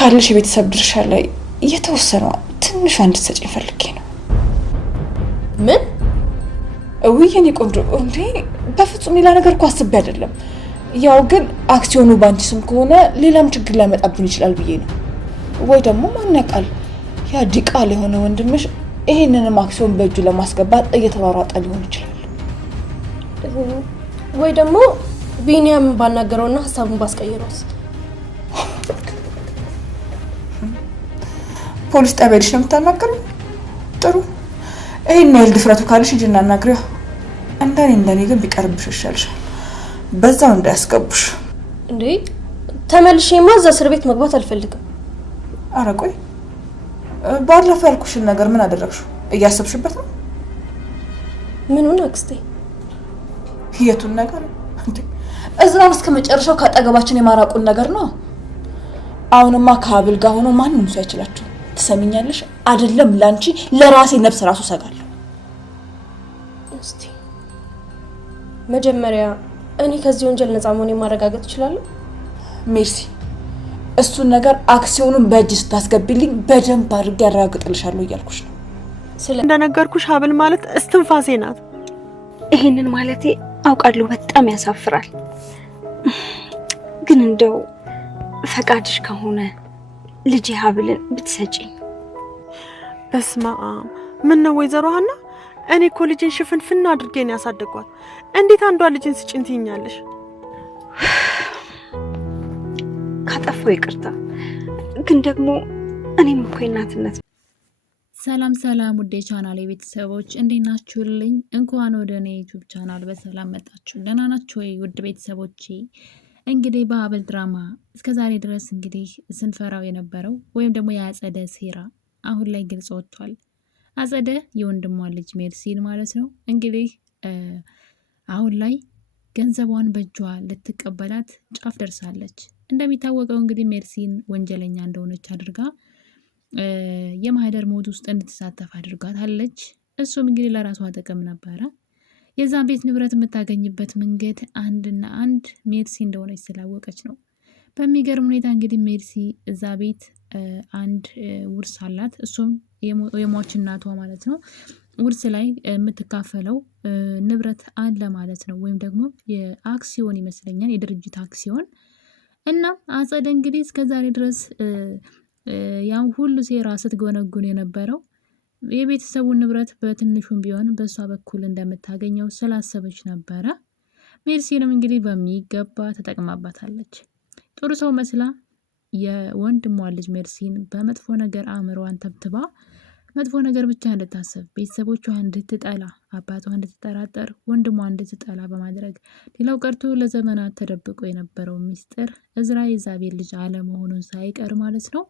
ካለሽ የቤተሰብ ድርሻ ላይ የተወሰነው ትንሽ እንድትሰጪኝ ፈልጌ ነው። ምን? እውዬ እኔ ቆንጆ እንዴ በፍጹም ሌላ ነገር እኮ አስቤ አይደለም። ያው ግን አክሲዮኑ ባንቺ ስም ከሆነ ሌላም ችግር ሊያመጣብን ይችላል ብዬ ነው። ወይ ደግሞ ማን ያውቃል ያ ዲቃላ የሆነ ወንድምሽ ይሄንንም አክሲዮን በእጁ ለማስገባት እየተሯሯጠ ሊሆን ይችላል። ወይ ደግሞ ቢኒያም ባናገረውና ሐሳቡን ባስቀይረውስ? ፖሊስ ጣቢያ ሄደሽ ነው የምታናግሪው? ጥሩ ይሄን ያህል ድፍረቱ ካለሽ ሂጂና አናግሪው። እንደኔ ግን ቢቀርብሽ ይሻልሻል። በዛው እንዳያስገቡሽ። እንዴ ተመልሼማ እዛ እስር ቤት መግባት አልፈልግም። ኧረ ቆይ ባለፈው ያልኩሽን ነገር ምን አደረግሽው? እያሰብሽበት ነው? ምኑን አክስቴ? የቱን ነገር? እዝራን እስከ መጨረሻው ካጠገባችን የማራቁን ነገር ነው። አሁንማ ከሀብል ጋር ሆኖ ማንንም ሰው አይችላችሁ። ትሰሚኛለሽ? አይደለም ላንቺ ለራሴ ነፍስ ራሱ ሰጋለሁ። እስቲ መጀመሪያ እኔ ከዚህ ወንጀል ነፃ መሆኔን ማረጋገጥ እችላለሁ? ሜርሲ እሱን ነገር አክሲዮኑን በእጅ ስታስገቢልኝ በደንብ አድርጌ ያረጋግጥልሻለሁ እያልኩሽ ነው። እንደነገርኩሽ ሀብል ማለት እስትንፋሴ ናት። ይሄንን ማለቴ አውቃለሁ በጣም ያሳፍራል። ግን እንደው ፈቃድሽ ከሆነ ልጄ ሀብልን ብትሰጪኝ። በስመ አብ ምን ነው ወይዘሮ ሀና፣ እኔ እኮ ልጄን ሽፍንፍና አድርጌ ነው ያሳደግኳት። እንዴት አንዷ ልጅን ስጪኝ ትይኛለሽ? ካጠፋው ይቅርታ፣ ግን ደግሞ እኔም እኮ እናትነት። ሰላም ሰላም ውዴ ቻናል ቤተሰቦች እንዴት ናችሁልኝ? እንኳን ወደ እኔ ዩቲዩብ ቻናል በሰላም መጣችሁ። ደህና ናችሁ ወይ ውድ ቤተሰቦቼ? እንግዲህ በሀብል ድራማ እስከዛሬ ድረስ እንግዲህ ስንፈራው የነበረው ወይም ደግሞ የአጸደ ሴራ አሁን ላይ ግልጽ ወጥቷል። አጸደ የወንድሟ ልጅ ሜርሲን ማለት ነው። እንግዲህ አሁን ላይ ገንዘቧን በእጇ ልትቀበላት ጫፍ ደርሳለች። እንደሚታወቀው እንግዲህ ሜርሲን ወንጀለኛ እንደሆነች አድርጋ የማህደር ሞት ውስጥ እንድትሳተፍ አድርጋታለች። እሱም እንግዲህ ለራሷ ጥቅም ነበረ። የዛን ቤት ንብረት የምታገኝበት መንገድ አንድና አንድ ሜርሲ እንደሆነች ስላወቀች ነው። በሚገርም ሁኔታ እንግዲህ ሜርሲ እዛ ቤት አንድ ውርስ አላት። እሱም የሟች እናቷ ማለት ነው ውርስ ላይ የምትካፈለው ንብረት አለ ማለት ነው። ወይም ደግሞ የአክሲዮን ይመስለኛል፣ የድርጅት አክሲዮን። እና አጸደ እንግዲህ እስከዛሬ ድረስ ያም ሁሉ ሴራ ስትጎነጉን የነበረው የቤተሰቡን ንብረት በትንሹም ቢሆን በእሷ በኩል እንደምታገኘው ስላሰበች ነበረ። ሜርሲንም እንግዲህ በሚገባ ተጠቅማባታለች። ጥሩ ሰው መስላ የወንድሟ ልጅ ሜርሲን በመጥፎ ነገር አእምሮዋን ተብትባ መጥፎ ነገር ብቻ እንድታስብ፣ ቤተሰቦቿ እንድትጠላ፣ አባቷ እንድትጠራጠር፣ ወንድሟ እንድትጠላ በማድረግ ሌላው ቀርቶ ለዘመናት ተደብቆ የነበረው ሚስጥር እዝራ የዛቤል ልጅ አለመሆኑን ሳይቀር ማለት ነው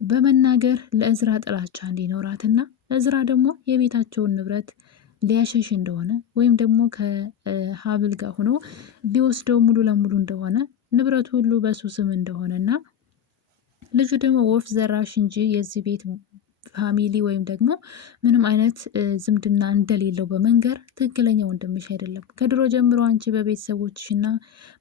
በመናገር ለእዝራ ጥላቻ እንዲኖራትና እዝራ ደግሞ የቤታቸውን ንብረት ሊያሸሽ እንደሆነ ወይም ደግሞ ከሀብል ጋር ሆኖ ሊወስደው ሙሉ ለሙሉ እንደሆነ ንብረቱ ሁሉ በሱ ስም እንደሆነና ልጁ ደግሞ ወፍ ዘራሽ እንጂ የዚህ ቤት ፋሚሊ ወይም ደግሞ ምንም አይነት ዝምድና እንደሌለው በመንገር ትክክለኛ ወንድምሽ አይደለም፣ ከድሮ ጀምሮ አንቺ በቤተሰቦችሽና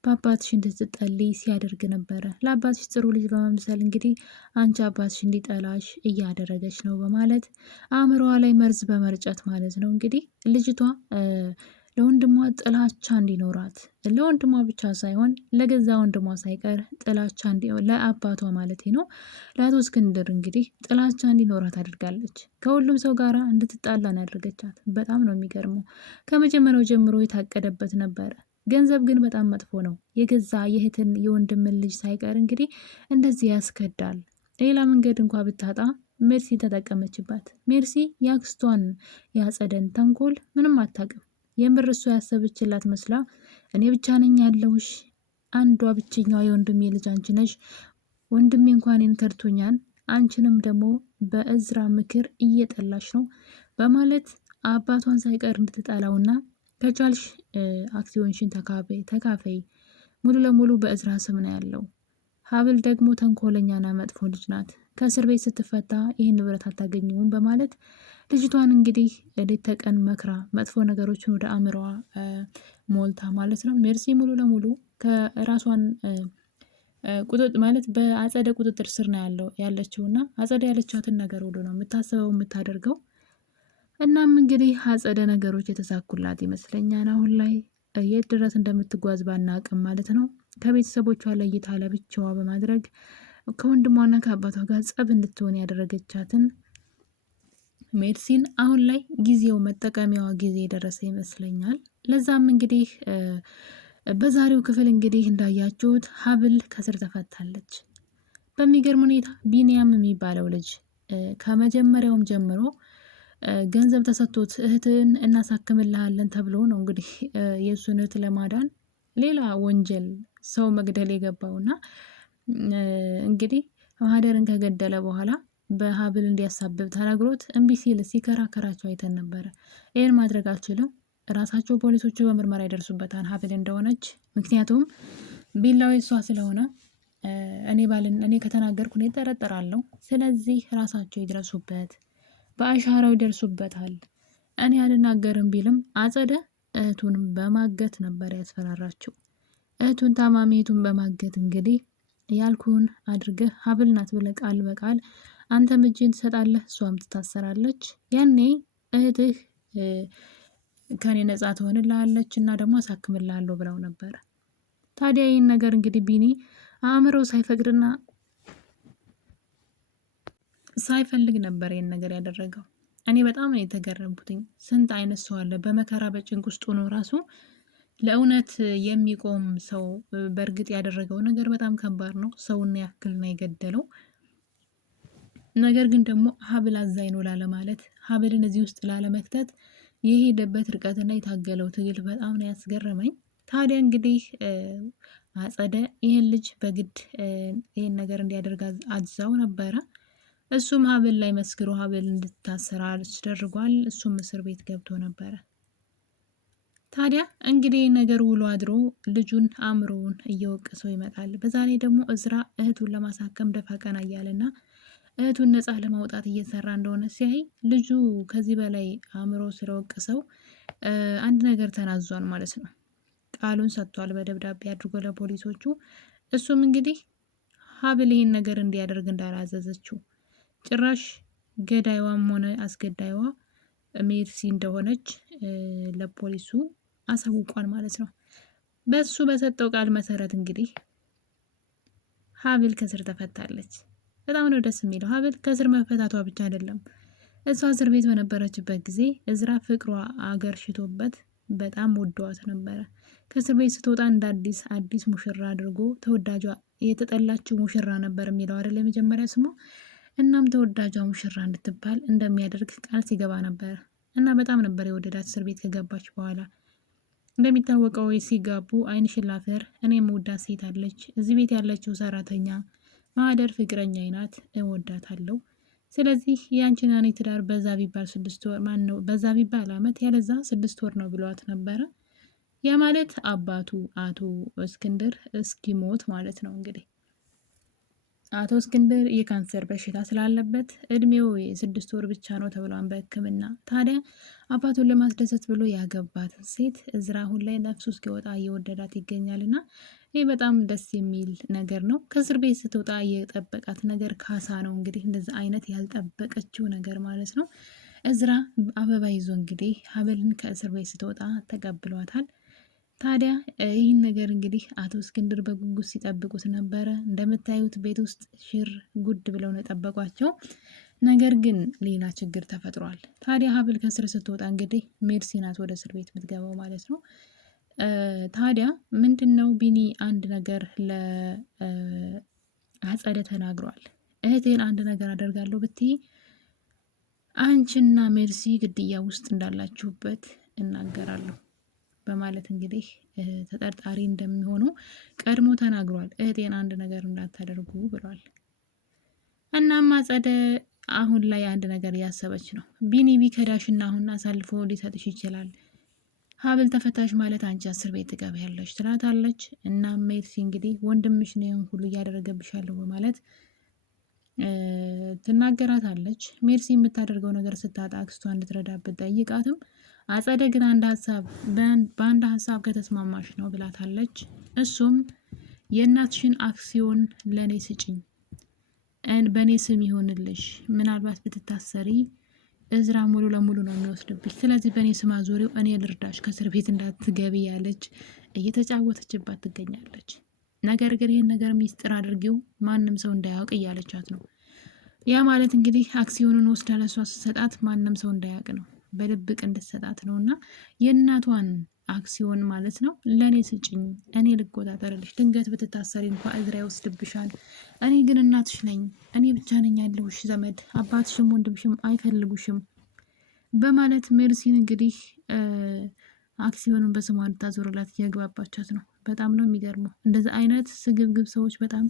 በአባትሽ እንድትጠልይ ሲያደርግ ነበረ። ለአባትሽ ጥሩ ልጅ በመምሰል እንግዲህ አንቺ አባትሽ እንዲጠላሽ እያደረገች ነው በማለት አእምሮዋ ላይ መርዝ በመርጨት ማለት ነው እንግዲህ ልጅቷ ለወንድሟ ጥላቻ እንዲኖራት፣ ለወንድሟ ብቻ ሳይሆን ለገዛ ወንድሟ ሳይቀር ጥላቻ ለአባቷ ማለት ነው ለአቶ እስክንድር እንግዲህ ጥላቻ እንዲኖራት አድርጋለች። ከሁሉም ሰው ጋር እንድትጣላን ያደርገቻት። በጣም ነው የሚገርመው። ከመጀመሪያው ጀምሮ የታቀደበት ነበረ። ገንዘብ ግን በጣም መጥፎ ነው። የገዛ የእህትን የወንድምን ልጅ ሳይቀር እንግዲህ እንደዚህ ያስከዳል። ሌላ መንገድ እንኳ ብታጣ ሜርሲ ተጠቀመችባት። ሜርሲ ያክስቷን ያጸደን ተንኮል ምንም አታውቅም። የምር እሷ ያሰበችላት መስላ እኔ ብቻ ነኝ ያለውሽ፣ አንዷ ብቸኛዋ የወንድሜ ልጅ አንቺ ነሽ፣ ወንድሜ እንኳን ከድቶኛል፣ አንቺንም ደግሞ በእዝራ ምክር እየጠላሽ ነው በማለት አባቷን ሳይቀር እንድትጠላውና ከቻልሽ አክሲዮንሽን ተካፈይ፣ ሙሉ ለሙሉ በእዝራ ስም ነው ያለው። ሀብል ደግሞ ተንኮለኛና መጥፎ ልጅ ናት፣ ከእስር ቤት ስትፈታ ይህን ንብረት አታገኘውም በማለት ልጅቷን እንግዲህ ሌት ተቀን መክራ መጥፎ ነገሮችን ወደ አእምሮዋ ሞልታ ማለት ነው። ሜርሲ ሙሉ ለሙሉ ከራሷን ቁጥጥ ማለት በአጸደ ቁጥጥር ስር ነው ያለችውና አጸደ ያለቻትን ነገር ሁሉ ነው የምታስበው የምታደርገው። እናም እንግዲህ አጸደ ነገሮች የተሳኩላት ይመስለኛል። አሁን ላይ የት ድረስ እንደምትጓዝ ባናቅም ማለት ነው ከቤተሰቦቿ ለይታ ለብቻዋ በማድረግ ከወንድሟና ከአባቷ ጋር ጸብ እንድትሆን ያደረገቻትን ሜርሲን አሁን ላይ ጊዜው መጠቀሚያዋ ጊዜ የደረሰ ይመስለኛል። ለዛም እንግዲህ በዛሬው ክፍል እንግዲህ እንዳያችሁት ሀብል ከስር ተፈታለች። በሚገርም ሁኔታ ቢንያም የሚባለው ልጅ ከመጀመሪያውም ጀምሮ ገንዘብ ተሰጥቶት እህትን እናሳክምልሃለን ተብሎ ነው እንግዲህ የእሱን እህት ለማዳን ሌላ ወንጀል ሰው መግደል የገባውና እንግዲህ ማህደርን ከገደለ በኋላ በሀብል እንዲያሳብብ ተነግሮት እምቢ ሲል ሲከራከራቸው አይተን ነበረ። ይህን ማድረግ አልችልም፣ ራሳቸው ፖሊሶቹ በምርመራ ይደርሱበታል ሀብል እንደሆነች። ምክንያቱም ቢላው እሷ ስለሆነ እኔ ከተናገርኩ እኔ እጠረጠራለሁ። ስለዚህ ራሳቸው ይድረሱበት፣ በአሻራው ይደርሱበታል። እኔ አልናገርም ቢልም አጸደ እህቱን በማገት ነበር ያስፈራራችው። እህቱን ታማሚቱን በማገት እንግዲህ ያልኩን አድርገህ ሀብል ናት ብለህ ቃል በቃል አንተም እጅን ትሰጣለህ፣ እሷም ትታሰራለች። ያኔ እህትህ ከኔ ነጻ ትሆንልሃለች እና ደግሞ አሳክምልሃለሁ ብለው ነበር። ታዲያ ይህን ነገር እንግዲህ ቢኒ አእምሮ ሳይፈቅድና ሳይፈልግ ነበር ይህን ነገር ያደረገው። እኔ በጣም ነው የተገረምኩትኝ። ስንት አይነት ሰው አለ በመከራ በጭንቅ ውስጥ ሆኖ ራሱ ለእውነት የሚቆም ሰው። በእርግጥ ያደረገው ነገር በጣም ከባድ ነው፣ ሰውን ያክል ነው የገደለው። ነገር ግን ደግሞ ሀብል አዛኝ ነው ላለማለት፣ ሀብልን እዚህ ውስጥ ላለመክተት የሄደበት ርቀትና የታገለው ትግል በጣም ነው ያስገረመኝ። ታዲያ እንግዲህ አጸደ ይህን ልጅ በግድ ይህን ነገር እንዲያደርግ አዛው ነበረ። እሱም ሀብል ላይ መስክሮ ሀብል እንድታሰራ አስደርጓል። እሱም እስር ቤት ገብቶ ነበረ። ታዲያ እንግዲህ ነገር ውሎ አድሮ ልጁን አእምሮውን እየወቀሰው ይመጣል። በዛ ላይ ደግሞ እዝራ እህቱን ለማሳከም ደፋ ቀና እያለና እህቱን ነፃ ለማውጣት እየሰራ እንደሆነ ሲያይ ልጁ ከዚህ በላይ አእምሮ ስለወቀሰው አንድ ነገር ተናዟል ማለት ነው። ቃሉን ሰጥቷል በደብዳቤ አድርጎ ለፖሊሶቹ። እሱም እንግዲህ ሀብል ይህን ነገር እንዲያደርግ እንዳላዘዘችው ጭራሽ ገዳይዋም ሆነ አስገዳይዋ ሜርሲ እንደሆነች ለፖሊሱ አሳውቋል ማለት ነው። በሱ በሰጠው ቃል መሰረት እንግዲህ ሀብል ከስር ተፈታለች። በጣም ነው ደስ የሚለው። ሀብል ከስር መፈታቷ ብቻ አይደለም፣ እሷ እስር ቤት በነበረችበት ጊዜ እዝራ ፍቅሯ አገር ሽቶበት በጣም ወደዋት ነበረ። ከእስር ቤት ስትወጣ እንደ አዲስ ሙሽራ አድርጎ ተወዳጇ የተጠላችው ሙሽራ ነበር የሚለው አይደል የመጀመሪያ ስሟ። እናም ተወዳጇ ሙሽራ እንድትባል እንደሚያደርግ ቃል ሲገባ ነበር እና በጣም ነበር የወደዳት እስር ቤት ከገባች በኋላ። እንደሚታወቀው ሲጋቡ ዓይንሽን ላፈር፣ እኔም የምወዳት ሴት አለች፣ እዚህ ቤት ያለችው ሰራተኛ ማህደር ፍቅረኛ ናት፣ እወዳታለሁ። ስለዚህ ያንቺና እኔ ትዳር በዛ ቢባል 6 ወር በዛ ቢባል አመት ያለዛ 6 ወር ነው ብሏት ነበረ። ያ ማለት አባቱ አቶ እስክንድር እስኪሞት ማለት ነው። እንግዲህ አቶ እስክንድር የካንሰር በሽታ ስላለበት እድሜው 6 ወር ብቻ ነው ተብሏን በሕክምና። ታዲያ አባቱን ለማስደሰት ብሎ ያገባትን ሴት እዝራ አሁን ላይ ነፍሱ እስኪወጣ እየወደዳት ይገኛልና ይህ በጣም ደስ የሚል ነገር ነው። ከእስር ቤት ስትወጣ የጠበቃት ነገር ካሳ ነው። እንግዲህ እንደዚህ አይነት ያልጠበቀችው ነገር ማለት ነው። እዝራ አበባ ይዞ እንግዲህ ሀብልን ከእስር ቤት ስትወጣ ተቀብሏታል። ታዲያ ይህን ነገር እንግዲህ አቶ እስክንድር በጉጉት ሲጠብቁት ነበረ። እንደምታዩት ቤት ውስጥ ሽር ጉድ ብለው ነው የጠበቋቸው። ነገር ግን ሌላ ችግር ተፈጥሯል። ታዲያ ሀብል ከእስር ስትወጣ እንግዲህ ሜርሲ ናት ወደ እስር ቤት የምትገባው ማለት ነው። ታዲያ ምንድን ነው ቢኒ አንድ ነገር ለአጸደ ተናግሯል። እህቴን አንድ ነገር አደርጋለሁ ብትይ አንቺና ሜርሲ ግድያ ውስጥ እንዳላችሁበት እናገራለሁ በማለት እንግዲህ ተጠርጣሪ እንደሚሆኑ ቀድሞ ተናግሯል። እህቴን አንድ ነገር እንዳታደርጉ ብሏል። እናም አጸደ አሁን ላይ አንድ ነገር እያሰበች ነው። ቢኒ ቢከዳሽና አሁን አሳልፎ ሊሰጥሽ ይችላል፣ ሀብል ተፈታሽ ማለት አንቺ እስር ቤት ትገቢያለሽ ትላታለች። እና ሜርሲ እንግዲህ ወንድምሽ ነው ሁሉ እያደረገብሻለሁ በማለት ትናገራታለች። ሜርሲ የምታደርገው ነገር ስታጣ አክስቷ እንድትረዳበት ጠይቃትም አጸደ ግን በአንድ ሀሳብ ከተስማማሽ ነው ብላታለች። እሱም የእናትሽን አክሲዮን ለእኔ ስጭኝ፣ በእኔ ስም ይሆንልሽ። ምናልባት ብትታሰሪ እዝራ ሙሉ ለሙሉ ነው የሚወስድብሽ። ስለዚህ በእኔ ስም አዞሪው፣ እኔ ልርዳሽ፣ ከእስር ቤት እንዳትገቢ ያለች እየተጫወተችባት ትገኛለች። ነገር ግን ይህን ነገር ሚስጥር አድርጊው፣ ማንም ሰው እንዳያውቅ እያለቻት ነው። ያ ማለት እንግዲህ አክሲዮኑን ወስዳ ለሷ ስትሰጣት ማንም ሰው እንዳያውቅ ነው፣ በድብቅ እንድትሰጣት ነው። እና የእናቷን አክሲዮን ማለት ነው ለእኔ ስጭኝ፣ እኔ ልቆጣጠርልሽ፣ ድንገት ብትታሰሪ እንኳ እዝራ ይወስድብሻል። እኔ ግን እናትሽ ነኝ፣ እኔ ብቻ ነኝ ያለሁሽ ዘመድ፣ አባትሽም ወንድምሽም አይፈልጉሽም በማለት ሜርሲን እንግዲህ አክሲዮኑን በስሟ እንድታዞርላት እያግባባቻት ነው። በጣም ነው የሚገርመው። እንደዚህ አይነት ስግብግብ ሰዎች በጣም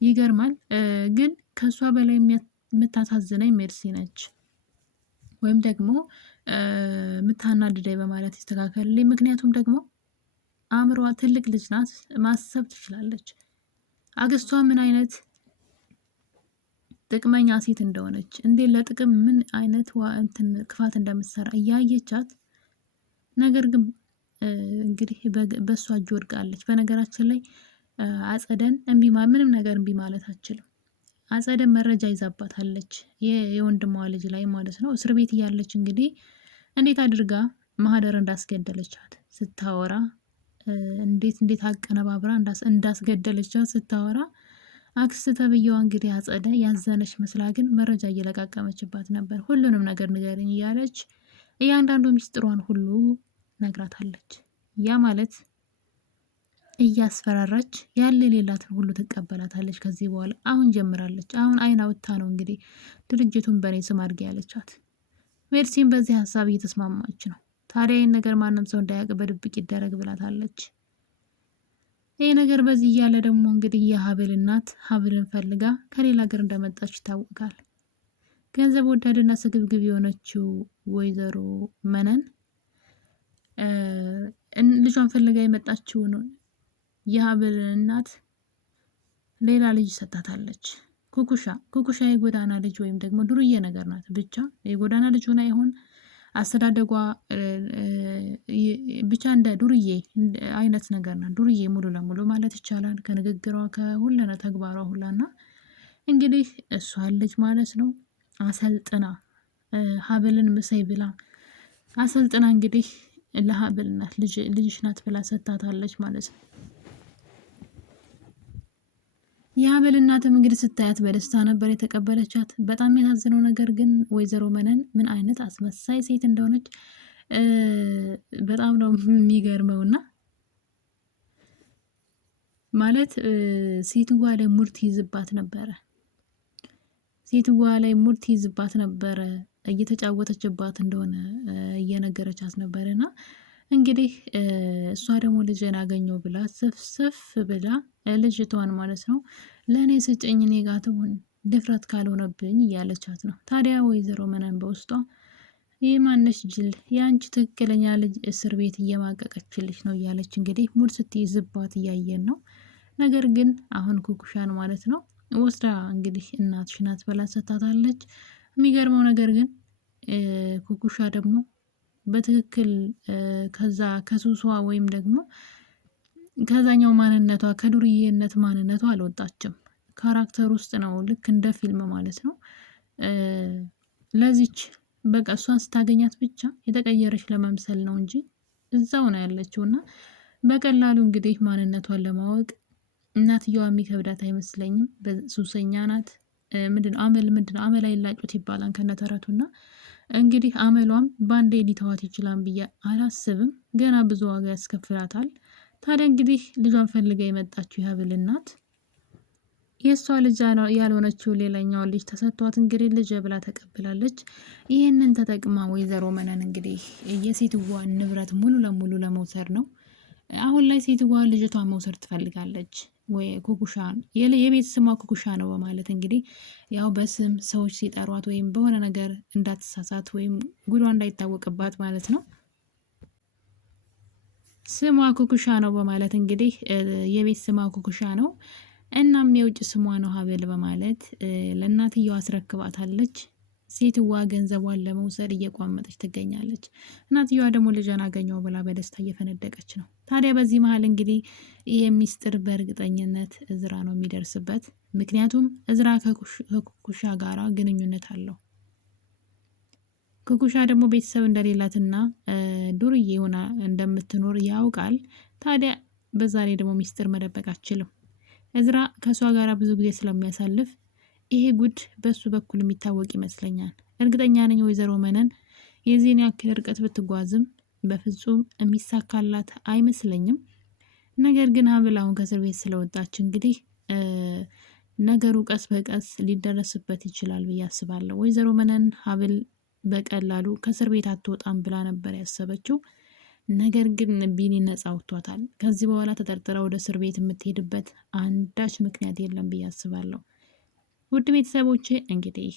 ይገርማል። ግን ከእሷ በላይ የምታሳዝነኝ ሜርሲ ነች፣ ወይም ደግሞ የምታናድዳይ በማለት ይስተካከልልኝ። ምክንያቱም ደግሞ አእምሯ ትልቅ ልጅ ናት፣ ማሰብ ትችላለች። አግስቷ ምን አይነት ጥቅመኛ ሴት እንደሆነች፣ እንዴት ለጥቅም ምን አይነት ክፋት እንደምትሰራ እያየቻት፣ ነገር ግን እንግዲህ በእሷ እጅ ወድቃለች። በነገራችን ላይ አጸደን ምንም ነገር እምቢ ማለት አችልም። አጸደን መረጃ ይዛባታለች የወንድሟ ልጅ ላይ ማለት ነው። እስር ቤት እያለች እንግዲህ እንዴት አድርጋ ማህደር እንዳስገደለቻት ስታወራ፣ እንዴት አቀነባብራ እንዳስገደለቻት ስታወራ፣ አክስት ተብዬዋ እንግዲህ አጸደ ያዘነች መስላ ግን መረጃ እየለቃቀመችባት ነበር። ሁሉንም ነገር ንገረኝ እያለች እያንዳንዱ ሚስጥሯን ሁሉ ነግራታለች። ያ ማለት እያስፈራራች ያለ ሌላትን ሁሉ ትቀበላታለች። ከዚህ በኋላ አሁን ጀምራለች። አሁን አይን አውጥታ ነው እንግዲህ ድርጅቱን በእኔ ስም አድርጌ ያለቻት። ሜርሲን በዚህ ሀሳብ እየተስማማች ነው። ታዲያ ይህን ነገር ማንም ሰው እንዳያውቅ በድብቅ ይደረግ ብላታለች። ይህ ነገር በዚህ እያለ ደግሞ እንግዲህ የሀብል እናት ሀብልን ፈልጋ ከሌላ ሀገር እንደመጣች ይታወቃል። ገንዘብ ወዳድና ስግብግብ የሆነችው ወይዘሮ መነን ልጇን ፈልጋ የመጣችውን የሀብል እናት ሌላ ልጅ ሰጣታለች። ኩኩሻ የጎዳና ልጅ ወይም ደግሞ ዱርዬ ነገር ናት። ብቻ የጎዳና ልጅ ሆና ይሆን አስተዳደጓ ብቻ እንደ ዱርዬ አይነት ነገር ናት። ዱርዬ ሙሉ ለሙሉ ማለት ይቻላል፣ ከንግግሯ ከሁለነ ተግባሯ ሁላና እንግዲህ እሷን ልጅ ማለት ነው አሰልጥና ሀብልን ምሰይ ብላ አሰልጥና እንግዲህ ለሀብል ናት ልጅሽ ናት ብላ ሰጥታታለች ማለት ነው። የሀብል እናትም እንግዲህ ስታያት በደስታ ነበር የተቀበለቻት። በጣም የሚያሳዝነው ነገር ግን ወይዘሮ መነን ምን አይነት አስመሳይ ሴት እንደሆነች በጣም ነው የሚገርመውና ማለት ሴትዋ ላይ ሙድ ትይዝባት ነበረ። ሴትዋ ላይ ሙድ ትይዝባት ነበረ፣ እየተጫወተችባት እንደሆነ እየነገረቻት ነበርና እንግዲህ እሷ ደግሞ ልጅን አገኘው ብላ ስፍስፍ ብላ ልጅቷን ማለት ነው ለእኔ ስጭኝ፣ እኔ ጋ ትሁን፣ ድፍረት ካልሆነብኝ እያለቻት ነው። ታዲያ ወይዘሮ መነን በውስጧ የማነሽ ጅል፣ የአንቺ ትክክለኛ ልጅ እስር ቤት እየማቀቀችልሽ ነው እያለች እንግዲህ ሙድ ስትይዝባት እያየን ነው። ነገር ግን አሁን ኩኩሻን ማለት ነው ወስዳ እንግዲህ እናትሽ ናት ብላ ሰጥታታለች። የሚገርመው ነገር ግን ኩኩሻ ደግሞ በትክክል ከዛ ከሱሷ ወይም ደግሞ ከዛኛው ማንነቷ ከዱርዬነት ማንነቷ አልወጣችም። ካራክተር ውስጥ ነው፣ ልክ እንደ ፊልም ማለት ነው። ለዚች በቃ እሷን ስታገኛት ብቻ የተቀየረች ለመምሰል ነው እንጂ እዛው ነው ያለችው። እና በቀላሉ እንግዲህ ማንነቷን ለማወቅ እናትየዋ የሚከብዳት አይመስለኝም። ሱሰኛ ናት። ምንድነው አመል አይላጩት ይባላል ከነተረቱና እንግዲህ አመሏም ባንዴ ሊተዋት ይችላል ብዬ አላስብም። ገና ብዙ ዋጋ ያስከፍላታል። ታዲያ እንግዲህ ልጇን ፈልጋ የመጣችው የሀብል እናት የእሷ ልጅ ያልሆነችው ሌላኛው ልጅ ተሰጥቷት እንግዲህ ልጅ ብላ ተቀብላለች። ይህንን ተጠቅማ ወይዘሮ መነን እንግዲህ የሴትዋን ንብረት ሙሉ ለሙሉ ለመውሰድ ነው። አሁን ላይ ሴትዋ ልጅቷን መውሰድ ትፈልጋለች። ወይ ኩኩሻን የቤት ስሟ ኩኩሻ ነው በማለት እንግዲህ ያው በስም ሰዎች ሲጠሯት ወይም በሆነ ነገር እንዳትሳሳት ወይም ጉዷ እንዳይታወቅባት ማለት ነው ስሟ ኩኩሻ ነው በማለት እንግዲህ የቤት ስሟ ኩኩሻ ነው። እናም የውጭ ስሟ ነው ሀብል በማለት ለእናትየዋ አስረክባታለች። ሴትዋ ገንዘቧን ለመውሰድ እየቋመጠች ትገኛለች። እናትየዋ ደግሞ ልጇን አገኘው ብላ በደስታ እየፈነደቀች ነው። ታዲያ በዚህ መሀል እንግዲህ ይህ ሚስጥር በእርግጠኝነት እዝራ ነው የሚደርስበት። ምክንያቱም እዝራ ከኩኩሻ ጋራ ግንኙነት አለው። ኩኩሻ ደግሞ ቤተሰብ እንደሌላትና ዱርዬ ሆና እንደምትኖር ያውቃል። ታዲያ በዛ ላይ ደግሞ ሚስጥር መደበቅ አችልም። እዝራ ከእሷ ጋር ብዙ ጊዜ ስለሚያሳልፍ ይሄ ጉድ በሱ በኩል የሚታወቅ ይመስለኛል። እርግጠኛ ነኝ ወይዘሮ መነን የዚህን ያክል ርቀት ብትጓዝም በፍጹም የሚሳካላት አይመስለኝም። ነገር ግን ሀብል አሁን ከእስር ቤት ስለወጣች እንግዲህ ነገሩ ቀስ በቀስ ሊደረስበት ይችላል ብዬ አስባለሁ። ወይዘሮ መነን ሀብል በቀላሉ ከእስር ቤት አትወጣም ብላ ነበር ያሰበችው። ነገር ግን ቢኒ ነጻ አውጥቷታል። ከዚህ በኋላ ተጠርጥራ ወደ እስር ቤት የምትሄድበት አንዳች ምክንያት የለም ብዬ አስባለሁ። ውድ ቤተሰቦቼ እንግዲህ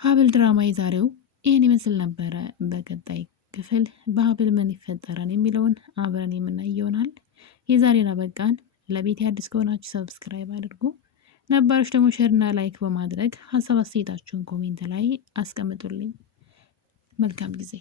ሀብል ድራማ የዛሬው ይህን ይመስል ነበረ። በቀጣይ ክፍል በሀብል ምን ይፈጠራል የሚለውን አብረን የምናይ ይሆናል። የዛሬን አበቃን። ለቤት አዲስ ከሆናችሁ ሰብስክራይብ አድርጉ። ነባሮች ደግሞ ሼርና ላይክ በማድረግ ሀሳብ አስተያየታችሁን ኮሜንት ላይ አስቀምጡልኝ። መልካም ጊዜ